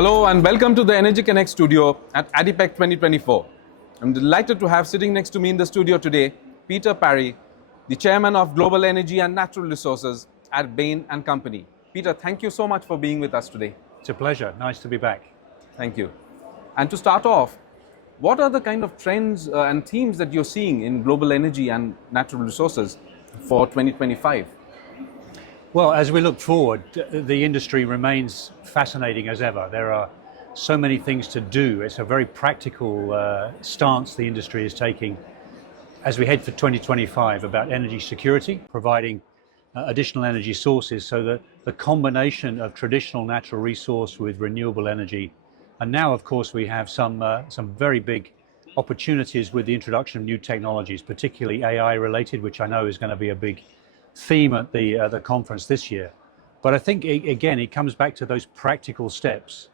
Hello and welcome to the Energy Connect studio at ADIPEC 2024. I'm delighted to have sitting next to me in the studio today, Peter Parry, the Chairman of Global Energy and Natural Resources at Bain Company. Peter, thank you so much for being with us today. It's a pleasure. Nice to be back. Thank you. And to start off, what are the kind of trends and themes that you're seeing in global energy and natural resources for 2025? Well, as we look forward, the industry remains fascinating as ever. There are so many things to do. It's a very practical stance the industry is taking as we head for 2025 about energy security, providing additional energy sources so that the combination of traditional natural resource with renewable energy. And now, of course, we have some very big opportunities with the introduction of new technologies, particularly AI related, which I know is going to be a big theme at the conference this year. But I think, again, it comes back to those practical steps.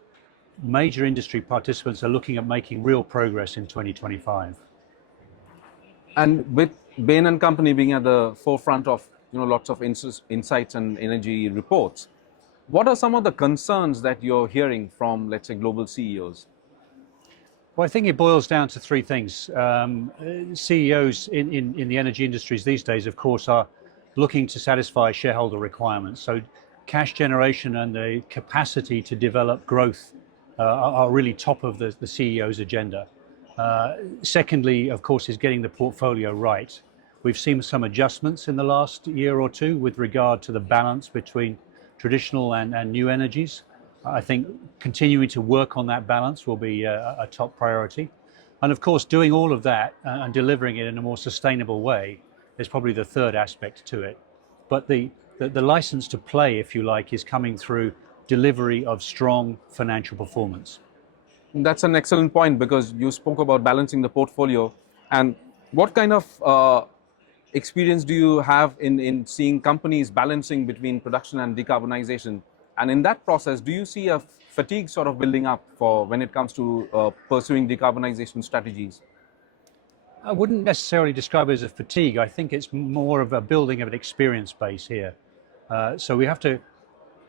Major industry participants are looking at making real progress in 2025. And with Bain Company being at the forefront of lots of insights and energy reports, what are some of the concerns that you're hearing from, let's say, global CEOs? Well, I think it boils down to three things. CEOs in the energy industries these days, of course, are looking to satisfy shareholder requirements. So cash generation and the capacity to develop growth are really top of the CEO's agenda. Secondly, of course, is getting the portfolio right. We've seen some adjustments in the last year or two with regard to the balance between traditional and new energies. I think continuing to work on that balance will be a top priority. And of course, doing all of that and delivering it in a more sustainable way is probably the third aspect to it. But the license to play, if you like, is coming through delivery of strong financial performance. That's an excellent point, because you spoke about balancing the portfolio. And what kind of experience do you have in seeing companies balancing between production and decarbonization? And in that process, do you see a fatigue sort of building up for when it comes to pursuing decarbonization strategies? I wouldn't necessarily describe it as a fatigue. I think it's more of a building of an experience base here. So we have to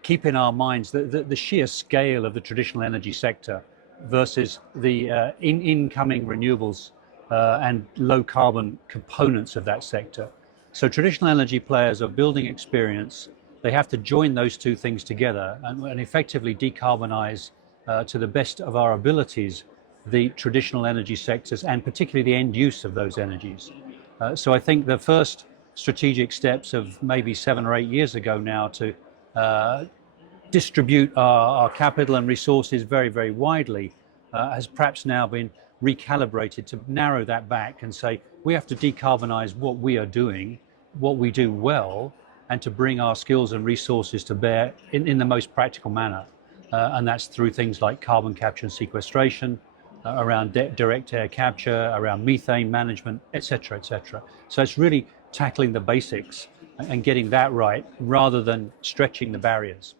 keep in our minds the sheer scale of the traditional energy sector versus the incoming renewables and low carbon components of that sector. So traditional energy players are building experience. They have to join those two things together and effectively decarbonize to the best of our abilities the traditional energy sectors and particularly the end use of those energies. So I think the first strategic steps of maybe 7 or 8 years ago now to distribute our capital and resources very, very widely has perhaps now been recalibrated to narrow that back and say we have to decarbonize what we are doing, what we do well, and to bring our skills and resources to bear in the most practical manner. And that's through things like carbon capture and sequestration, around direct air capture, around methane management, etc., etc. So it's really tackling the basics and getting that right rather than stretching the barriers.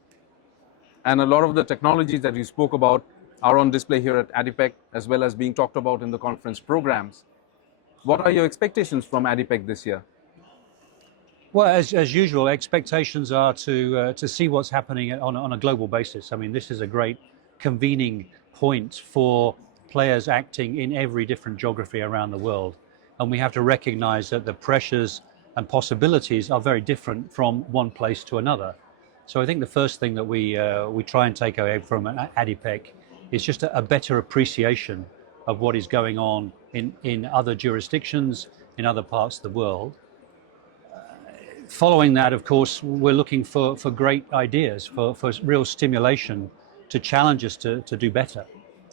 And a lot of the technologies that you spoke about are on display here at ADIPEC, as well as being talked about in the conference programs. What are your expectations from ADIPEC this year? Well, as usual, expectations are to see what's happening on a global basis. I mean, this is a great convening point for players acting in every different geography around the world. And we have to recognize that the pressures and possibilities are very different from one place to another. So I think the first thing that we try and take away from ADIPEC is just a better appreciation of what is going on in other jurisdictions, in other parts of the world. Following that, of course, we're looking for great ideas, for real stimulation to challenge us to do better.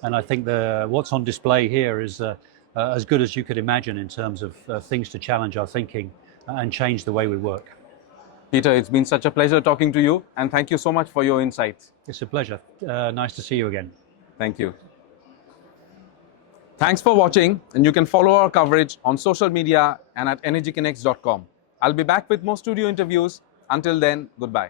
And I think what's on display here is as good as you could imagine in terms of things to challenge our thinking and change the way we work. Peter, it's been such a pleasure talking to you, and thank you so much for your insights. It's a pleasure. Nice to see you again. Thank you. Thanks for watching, and you can follow our coverage on social media and at energyconnects.com. I'll be back with more studio interviews. Until then, goodbye.